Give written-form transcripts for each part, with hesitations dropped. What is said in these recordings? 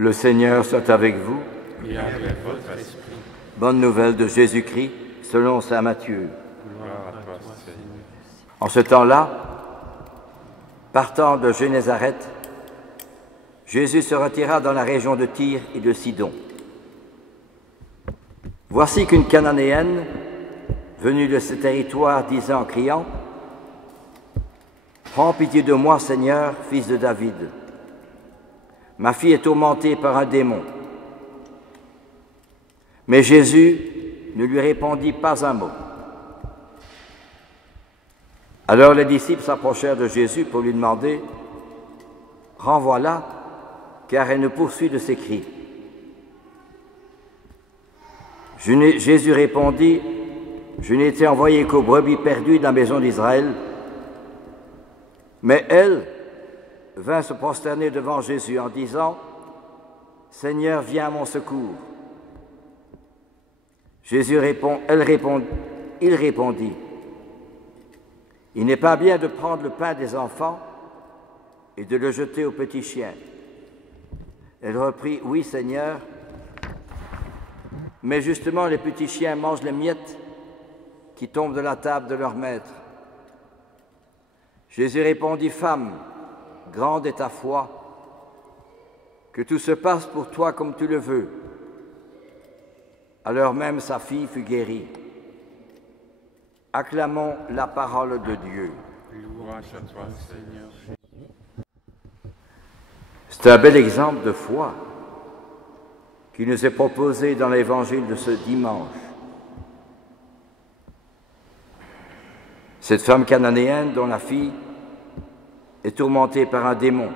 Le Seigneur soit avec vous. Et avec votre esprit. Bonne nouvelle de Jésus-Christ selon saint Matthieu. Gloire à toi, Seigneur. En ce temps-là, partant de Génézareth, Jésus se retira dans la région de Tyr et de Sidon. Voici qu'une Cananéenne, venue de ce territoire, disait en criant: « Prends pitié de moi, Seigneur, fils de David. Ma fille est tourmentée par un démon. » Mais Jésus ne lui répondit pas un mot. Alors les disciples s'approchèrent de Jésus pour lui demander: « Renvoie-la, car elle nous poursuit de ses cris. » Jésus répondit: « Je n'ai été envoyé qu'aux brebis perdues de la maison d'Israël. » Mais elle vint se prosterner devant Jésus en disant: « Seigneur, viens à mon secours. » Il répondit: « Il n'est pas bien de prendre le pain des enfants et de le jeter aux petits chiens. » Elle reprit: « Oui, Seigneur, mais justement les petits chiens mangent les miettes qui tombent de la table de leur maître. » Jésus répondit: « Femme, grande est ta foi, que tout se passe pour toi comme tu le veux. » Alors même sa fille fut guérie. Acclamons la parole de Dieu. Louange à toi, Seigneur. C'est un bel exemple de foi qui nous est proposé dans l'évangile de ce dimanche. Cette femme cananéenne dont la fille est tourmentée par un démon.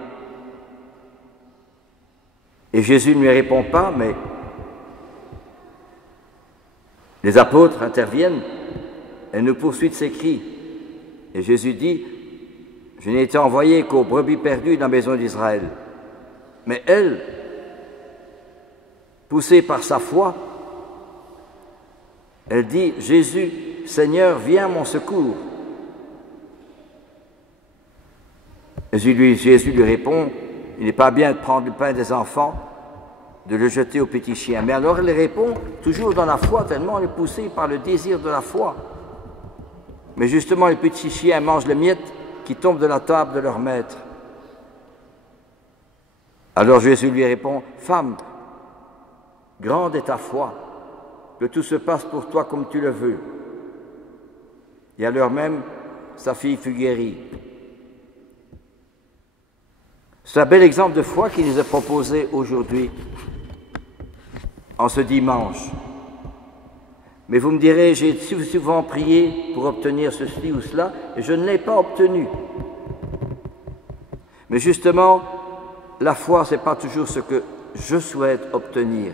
Et Jésus ne lui répond pas, mais les apôtres interviennent. Elle nous poursuit de ses cris. Et Jésus dit: « Je n'ai été envoyé qu'aux brebis perdues de la maison d'Israël. » Mais elle, poussée par sa foi, elle dit: « Jésus, Seigneur, viens à mon secours. » Jésus lui répond: « Il n'est pas bien de prendre le pain des enfants, de le jeter aux petits chiens. » Mais alors elle répond, toujours dans la foi, tellement elle est poussée par le désir de la foi. « Mais justement, les petits chiens mangent les miettes qui tombent de la table de leur maître. » Alors Jésus lui répond: « Femme, grande est ta foi, que tout se passe pour toi comme tu le veux. » Et à l'heure même, sa fille fut guérie. C'est un bel exemple de foi qui nous est proposé aujourd'hui, en ce dimanche. Mais vous me direz, j'ai souvent prié pour obtenir ceci ou cela, et je ne l'ai pas obtenu. Mais justement, la foi, ce n'est pas toujours ce que je souhaite obtenir,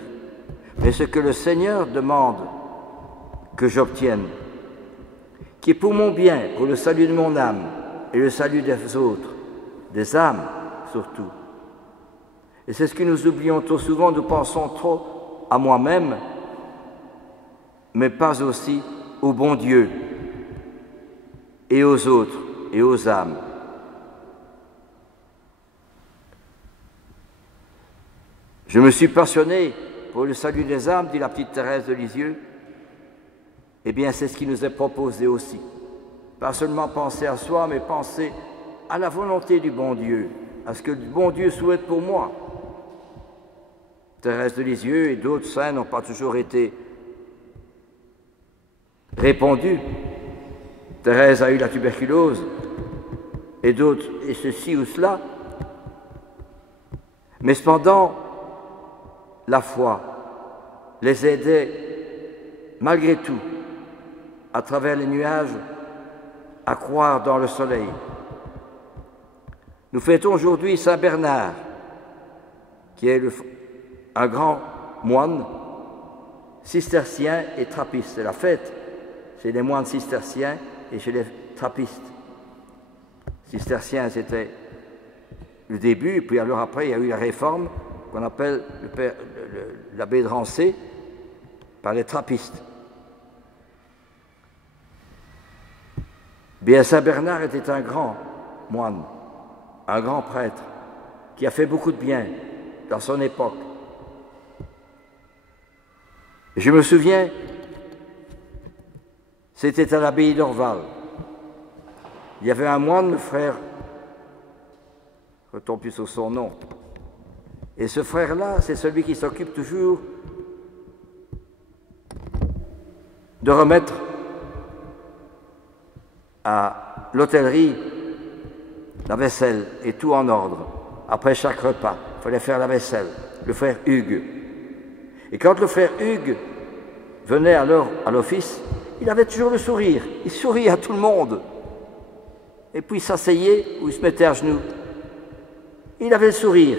mais ce que le Seigneur demande que j'obtienne, qui est pour mon bien, pour le salut de mon âme et le salut des autres, des âmes surtout. Et c'est ce que nous oublions trop souvent, nous pensons trop à moi-même, mais pas aussi au bon Dieu et aux autres et aux âmes. Je me suis passionné pour le salut des âmes, dit la petite Thérèse de Lisieux. Eh bien, c'est ce qui nous est proposé aussi. Pas seulement penser à soi, mais penser à la volonté du bon Dieu, à ce que le bon Dieu souhaite pour moi. Thérèse de Lisieux et d'autres saints n'ont pas toujours été répondus. Thérèse a eu la tuberculose et d'autres, et ceci ou cela. Mais cependant, la foi les aidait malgré tout, à travers les nuages, à croire dans le soleil. Nous fêtons aujourd'hui Saint Bernard, qui est un grand moine cistercien et trappiste. C'est la fête chez les moines cisterciens et chez les trappistes. Cisterciens, c'était le début, et puis alors après, il y a eu la réforme qu'on appelle l'abbé de Rancé par les trappistes. Bien, Saint Bernard était un grand moine, un grand prêtre, qui a fait beaucoup de bien, dans son époque. Je me souviens, c'était à l'abbaye d'Orval. Il y avait un moine, le frère, je ne retombe plus sur son nom, et ce frère-là, c'est celui qui s'occupe toujours de remettre à l'hôtellerie la vaisselle et tout en ordre. Après chaque repas, il fallait faire la vaisselle. Le frère Hugues. Et quand le frère Hugues venait alors à l'office, il avait toujours le sourire. Il souriait à tout le monde. Et puis il s'asseyait ou il se mettait à genoux. Il avait le sourire.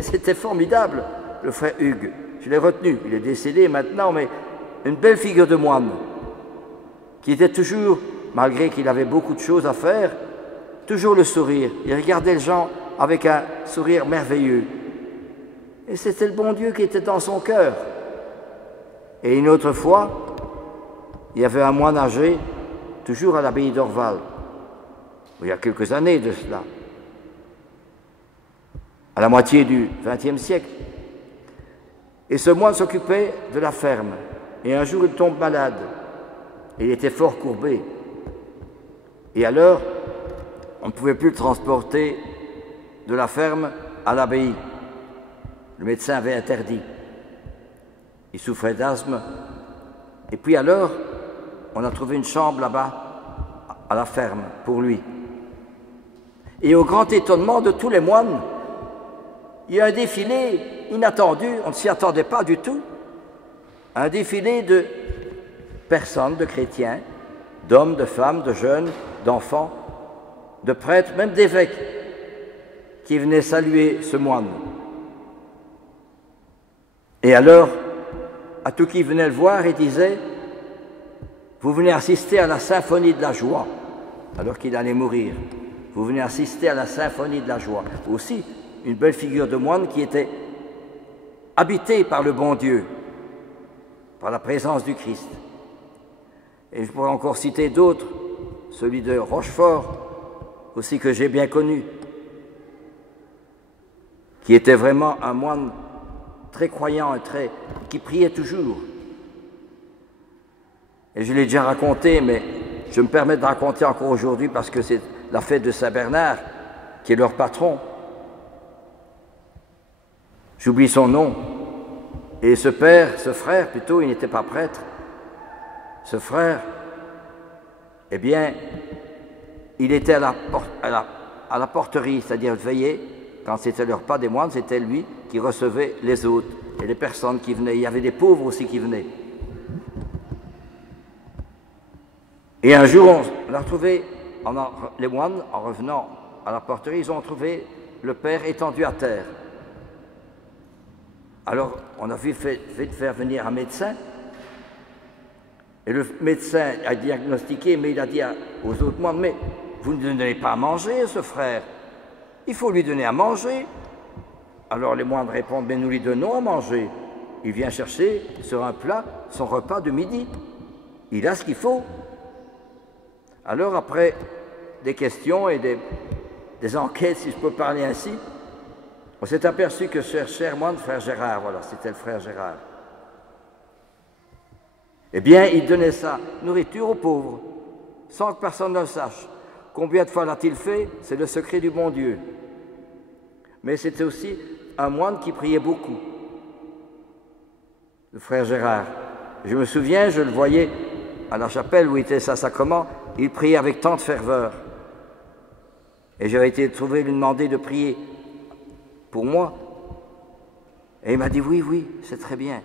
C'était formidable, le frère Hugues. Je l'ai retenu. Il est décédé maintenant, mais une belle figure de moine qui était toujours, malgré qu'il avait beaucoup de choses à faire, toujours le sourire. Il regardait les gens avec un sourire merveilleux. Et c'était le bon Dieu qui était dans son cœur. Et une autre fois, il y avait un moine âgé, toujours à l'abbaye d'Orval, il y a quelques années de cela, à la moitié du XXe siècle. Et ce moine s'occupait de la ferme. Et un jour, il tombe malade. Et il était fort courbé. Et alors, on ne pouvait plus le transporter de la ferme à l'abbaye. Le médecin avait interdit. Il souffrait d'asthme. Et puis alors, on a trouvé une chambre là-bas, à la ferme, pour lui. Et au grand étonnement de tous les moines, il y a un défilé inattendu, on ne s'y attendait pas du tout, un défilé de personnes, de chrétiens, d'hommes, de femmes, de jeunes, d'enfants, de prêtres, même d'évêques, qui venaient saluer ce moine. Et alors, à tout qui venait le voir, il disait « Vous venez assister à la symphonie de la joie », alors qu'il allait mourir. « Vous venez assister à la symphonie de la joie ». Aussi, une belle figure de moine qui était habité par le bon Dieu, par la présence du Christ. Et je pourrais encore citer d'autres, celui de Rochefort, aussi que j'ai bien connu, qui était vraiment un moine très croyant et qui priait toujours. Et je l'ai déjà raconté, mais je me permets de raconter encore aujourd'hui parce que c'est la fête de Saint-Bernard, qui est leur patron. J'oublie son nom. Et ce frère plutôt, il n'était pas prêtre. Ce frère, eh bien, il était à la porterie, c'est-à-dire veiller. Quand c'était le repas des moines, c'était lui qui recevait les autres et les personnes qui venaient. Il y avait des pauvres aussi qui venaient. Et un jour, on a retrouvé, les moines, en revenant à la porterie, ils ont trouvé le père étendu à terre. Alors, on a fait faire venir un médecin. Et le médecin a diagnostiqué, mais il a dit aux autres moines, mais vous ne donnez pas à manger, ce frère. Il faut lui donner à manger. Alors les moines répondent, mais nous lui donnons à manger. Il vient chercher sur un plat son repas de midi. Il a ce qu'il faut. Alors après des questions et des enquêtes, si je peux parler ainsi, on s'est aperçu que ce cher moine, frère Gérard, voilà, c'était le frère Gérard, eh bien, il donnait sa nourriture aux pauvres, sans que personne ne le sache. Combien de fois l'a-t-il fait? C'est le secret du bon Dieu. Mais c'était aussi un moine qui priait beaucoup, le frère Gérard. Je me souviens, je le voyais à la chapelle où était sa sacrement, il priait avec tant de ferveur. Et j'avais été trouvé lui demander de prier pour moi. Et il m'a dit oui, c'est très bien.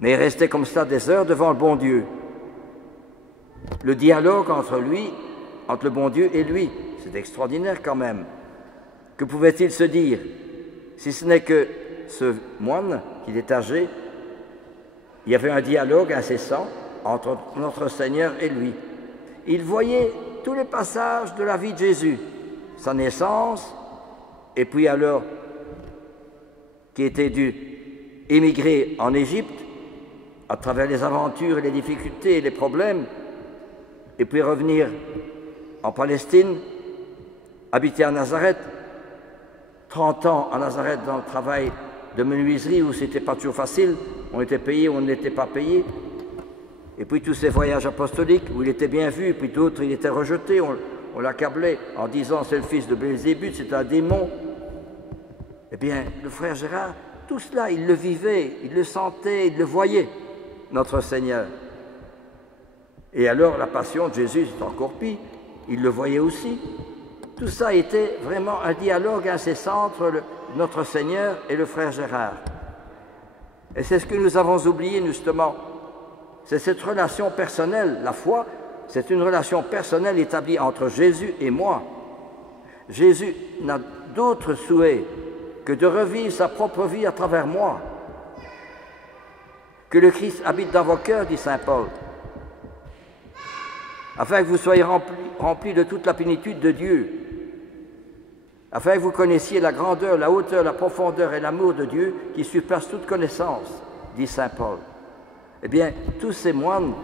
Mais il restait comme ça des heures devant le bon Dieu. Le dialogue entre le bon Dieu et lui, c'est extraordinaire quand même. Que pouvait-il se dire, si ce n'est que ce moine, qu'il est âgé, il y avait un dialogue incessant entre notre Seigneur et lui. Il voyait tous les passages de la vie de Jésus, sa naissance, et puis alors, qui était dû émigrer en Égypte, à travers les aventures et les difficultés et les problèmes, et puis revenir en Palestine, habiter à Nazareth, 30 ans à Nazareth dans le travail de menuiserie où c'était pas toujours facile, on était payé ou on n'était pas payé. Et puis tous ces voyages apostoliques où il était bien vu, et puis d'autres il était rejeté, on l'accablait en disant c'est le fils de Belzébuth, c'est un démon. Eh bien, le frère Gérard, tout cela, il le vivait, il le sentait, il le voyait, notre Seigneur. Et alors la passion de Jésus, c'est encore pire, il le voyait aussi. Tout ça était vraiment un dialogue incessant entre notre Seigneur et le frère Gérard. Et c'est ce que nous avons oublié justement. C'est cette relation personnelle. La foi, c'est une relation personnelle établie entre Jésus et moi. Jésus n'a d'autre souhait que de revivre sa propre vie à travers moi. Que le Christ habite dans vos cœurs, dit saint Paul, afin que vous soyez remplis de toute la plénitude de Dieu, afin que vous connaissiez la grandeur, la hauteur, la profondeur et l'amour de Dieu qui surpasse toute connaissance, dit saint Paul. Eh bien, tous ces moines,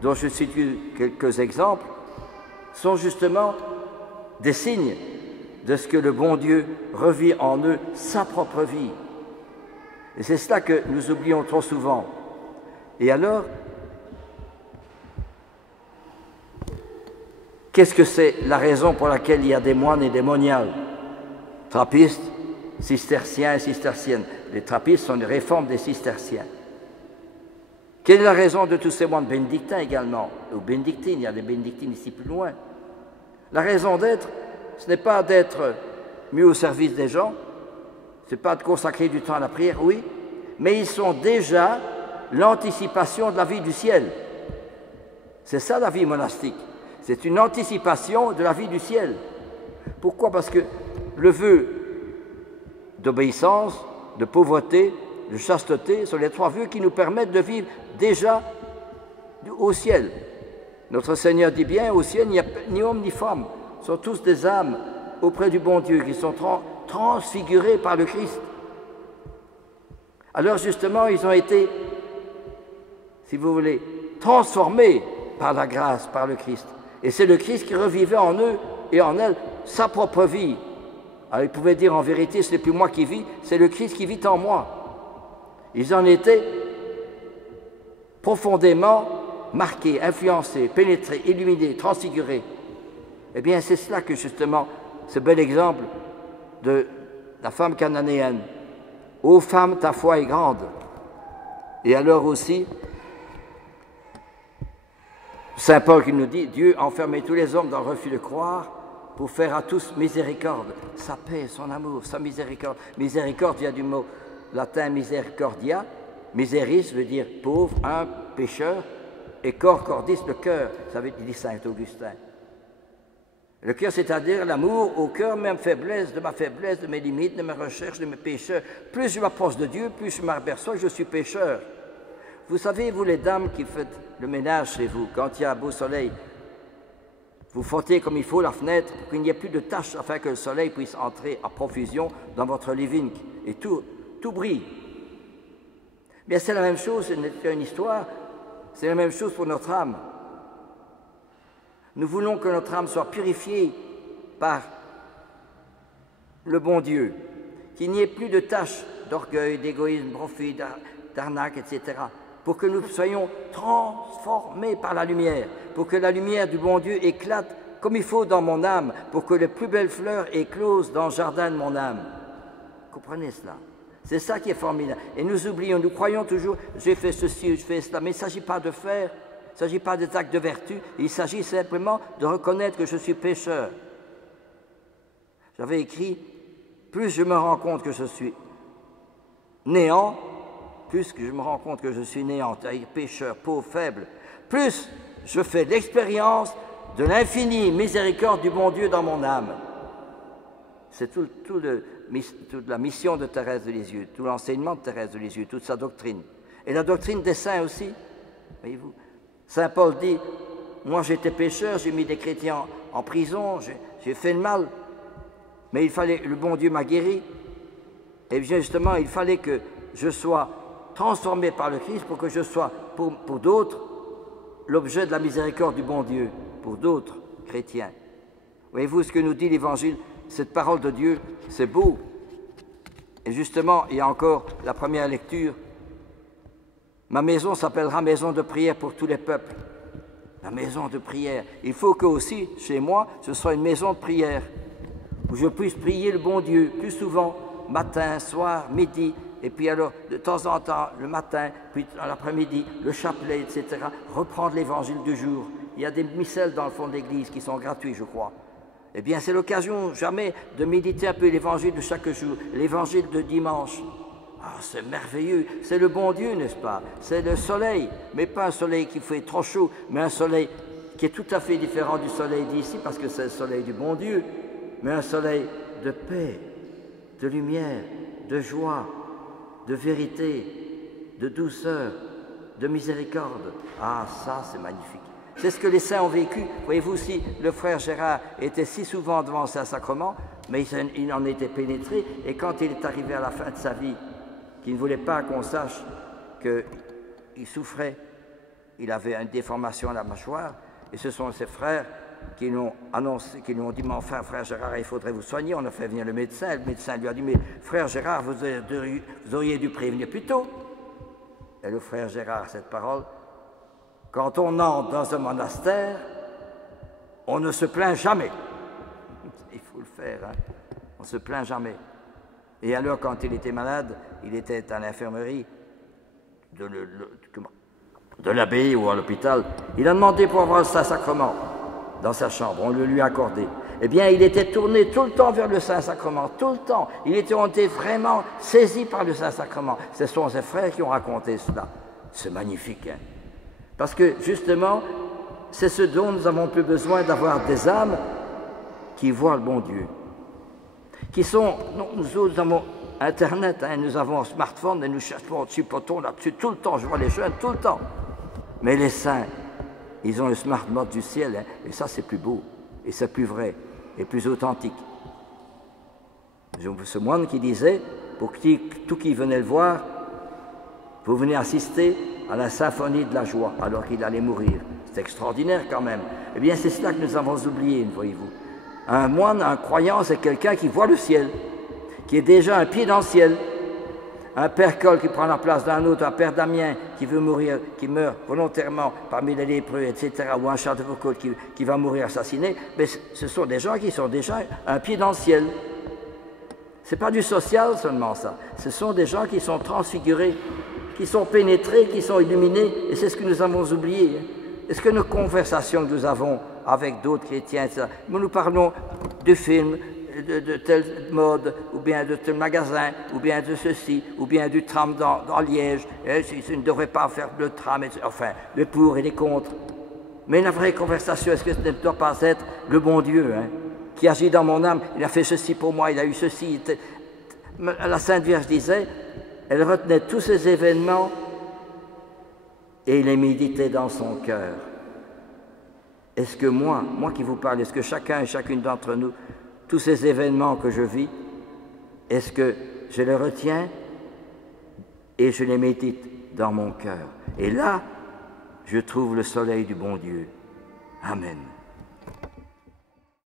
dont je situe quelques exemples, sont justement des signes de ce que le bon Dieu revit en eux sa propre vie. Et c'est cela que nous oublions trop souvent. Et alors, qu'est-ce que c'est la raison pour laquelle il y a des moines et des moniales, trappistes, cisterciens et cisterciennes? Les trappistes sont les réformes des cisterciens. Quelle est la raison de tous ces moines bénédictins également, ou bénédictines, il y a des bénédictines ici plus loin? La raison d'être, ce n'est pas d'être mieux au service des gens, ce n'est pas de consacrer du temps à la prière, oui, mais ils sont déjà l'anticipation de la vie du ciel. C'est ça la vie monastique, c'est une anticipation de la vie du ciel. Pourquoi? Parce que le vœu d'obéissance, de pauvreté, de chasteté sont les trois vœux qui nous permettent de vivre déjà au ciel. Notre Seigneur dit bien, au ciel, il n'y a ni homme ni femme, ce sont tous des âmes auprès du bon Dieu qui sont transfigurées par le Christ. Alors justement, ils ont été, si vous voulez, transformés par la grâce, par le Christ. Et c'est le Christ qui revivait en eux et en elles sa propre vie. Alors ils pouvaient dire en vérité, ce n'est plus moi qui vis, c'est le Christ qui vit en moi. Ils en étaient profondément marqués, influencés, pénétrés, illuminés, transfigurés. Eh bien, c'est cela que justement, ce bel exemple de la femme cananéenne. Ô femme, ta foi est grande. Et alors aussi, saint Paul qui nous dit, Dieu a enfermé tous les hommes dans le refus de croire pour faire à tous miséricorde, sa paix, son amour, sa miséricorde. Miséricorde vient du mot latin misericordia, miseris veut dire pauvre, un pécheur, et cor cordis, le cœur, ça veut dire saint Augustin. Le cœur, c'est-à-dire l'amour au cœur, même faiblesse, de ma faiblesse, de mes limites, de mes recherches, de mes pécheurs. Plus je m'approche de Dieu, plus je m'aperçois que je suis pécheur. Vous savez, vous les dames qui faites le ménage chez vous, quand il y a un beau soleil, vous frottez comme il faut la fenêtre pour qu'il n'y ait plus de taches afin que le soleil puisse entrer à profusion dans votre living et tout brille. Bien, c'est la même chose, ce n'est qu'une histoire, c'est la même chose pour notre âme. Nous voulons que notre âme soit purifiée par le bon Dieu, qu'il n'y ait plus de taches d'orgueil, d'égoïsme, de profit, d'arnaque, etc., pour que nous soyons transformés par la lumière, pour que la lumière du bon Dieu éclate comme il faut dans mon âme, pour que les plus belles fleurs éclosent dans le jardin de mon âme. Comprenez cela? C'est ça qui est formidable. Et nous oublions, nous croyons toujours, j'ai fait ceci, je fais cela, mais il ne s'agit pas de faire, il ne s'agit pas des actes de vertu, il s'agit simplement de reconnaître que je suis pécheur. J'avais écrit, plus je me rends compte que je suis néant, plus que je me rends compte que je suis néant, c'est-à-dire pécheur, pauvre, faible, plus je fais l'expérience de l'infinie miséricorde du bon Dieu dans mon âme. C'est toute la mission de Thérèse de Lisieux, tout l'enseignement de Thérèse de Lisieux, toute sa doctrine. Et la doctrine des saints aussi, voyez-vous. Saint Paul dit, moi j'étais pécheur, j'ai mis des chrétiens en prison, j'ai fait le mal, mais le bon Dieu m'a guéri. Et bien justement, il fallait que je sois transformé par le Christ pour que je sois, pour d'autres, l'objet de la miséricorde du bon Dieu, pour d'autres chrétiens. Voyez-vous ce que nous dit l'Évangile cette parole de Dieu, c'est beau. Et justement, il y a encore la première lecture. Ma maison s'appellera maison de prière pour tous les peuples. La maison de prière. Il faut que aussi, chez moi, ce soit une maison de prière où je puisse prier le bon Dieu plus souvent, matin, soir, midi, et puis alors, de temps en temps, le matin, puis l'après-midi, le chapelet, etc. Reprendre l'évangile du jour. Il y a des missels dans le fond de l'église qui sont gratuits, je crois. Eh bien, c'est l'occasion jamais de méditer un peu l'évangile de chaque jour, l'évangile de dimanche. Ah, c'est merveilleux, c'est le bon Dieu, n'est-ce pas? C'est le soleil, mais pas un soleil qui fait trop chaud, mais un soleil qui est tout à fait différent du soleil d'ici, parce que c'est le soleil du bon Dieu, mais un soleil de paix, de lumière, de joie, de vérité, de douceur, de miséricorde. Ah, ça, c'est magnifique. C'est ce que les saints ont vécu. Voyez-vous, si le frère Gérard était si souvent devant le Saint-Sacrement, mais il en était pénétré, et quand il est arrivé à la fin de sa vie, qu'il ne voulait pas qu'on sache qu'il souffrait, il avait une déformation à la mâchoire, et ce sont ses frères qui l'ont annoncé, qui lui ont dit, mais enfin, frère Gérard, il faudrait vous soigner. On a fait venir le médecin lui a dit, mais frère Gérard, vous auriez dû prévenir plus tôt. Et le frère Gérard, cette parole, quand on entre dans un monastère, on ne se plaint jamais. Il faut le faire, hein. On ne se plaint jamais. Et alors, quand il était malade, il était à l'infirmerie de l'abbaye ou à l'hôpital. Il a demandé pour avoir le Saint-Sacrement dans sa chambre. On le lui a accordé. Eh bien, il était tourné tout le temps vers le Saint-Sacrement, tout le temps. Il était vraiment saisi par le Saint-Sacrement. Ce sont ses frères qui ont raconté cela. C'est magnifique, hein? Parce que, justement, c'est ce dont nous avons plus besoin, d'avoir des âmes qui voient le bon Dieu. Qui sont, nous autres avons Internet, hein, nous avons un smartphone et nous cherchons, chipotons là-dessus tout le temps. Je vois les jeunes tout le temps. Mais les saints, ils ont le smartphone du ciel, hein, et ça c'est plus beau, et c'est plus vrai, et plus authentique. Ce moine qui disait, pour tout qui venait le voir, vous venez assister à la symphonie de la joie, alors qu'il allait mourir. C'est extraordinaire quand même. Eh bien, c'est cela que nous avons oublié, voyez-vous. Un moine, un croyant, c'est quelqu'un qui voit le ciel, qui est déjà un pied dans le ciel. Un père Cole qui prend la place d'un autre, un père Damien qui veut mourir, qui meurt volontairement parmi les lépreux, etc., ou un Charles de Foucault qui va mourir assassiné, mais ce sont des gens qui sont déjà un pied dans le ciel. Ce n'est pas du social seulement ça, ce sont des gens qui sont transfigurés, qui sont pénétrés, qui sont illuminés, et c'est ce que nous avons oublié. Est-ce que nos conversations que nous avons avec d'autres chrétiens, etc., nous parlons de films, de telle mode, ou bien de tel magasin, ou bien de ceci, ou bien du tram dans Liège, il ne devrait pas faire le tram, etc. Enfin, les pour et les contre. Mais la vraie conversation, est-ce que ce ne doit pas être le bon Dieu, hein, qui agit dans mon âme, il a fait ceci pour moi, il a eu ceci. La Sainte Vierge disait, elle retenait tous ces événements et les méditait dans son cœur. Est-ce que moi qui vous parle, est-ce que chacun et chacune d'entre nous, tous ces événements que je vis, est-ce que je les retiens et je les médite dans mon cœur? Et là, je trouve le soleil du bon Dieu. Amen.